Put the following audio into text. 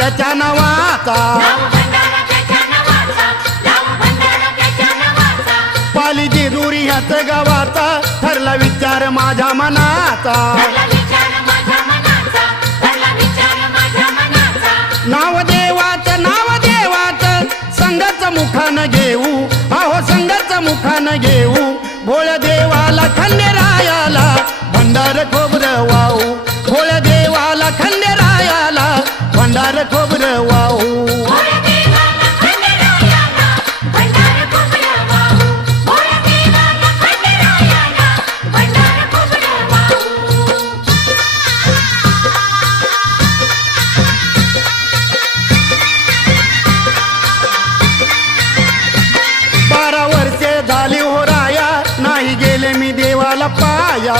त्याच्या नावाचा, पाली जेजुरी ह्याच गावाचा, ठरला विचार माझ्या मनाचा. नाव देवाचं संघाच मुखानं घेऊ, अहो संघाच मुखानं घेऊ. भोळ्या देवाला खंडेरायाला भंडार खोबरं वाहू, भोळ्या देवाला खंडेरायाला भंडार खोबरं वाहू. पाया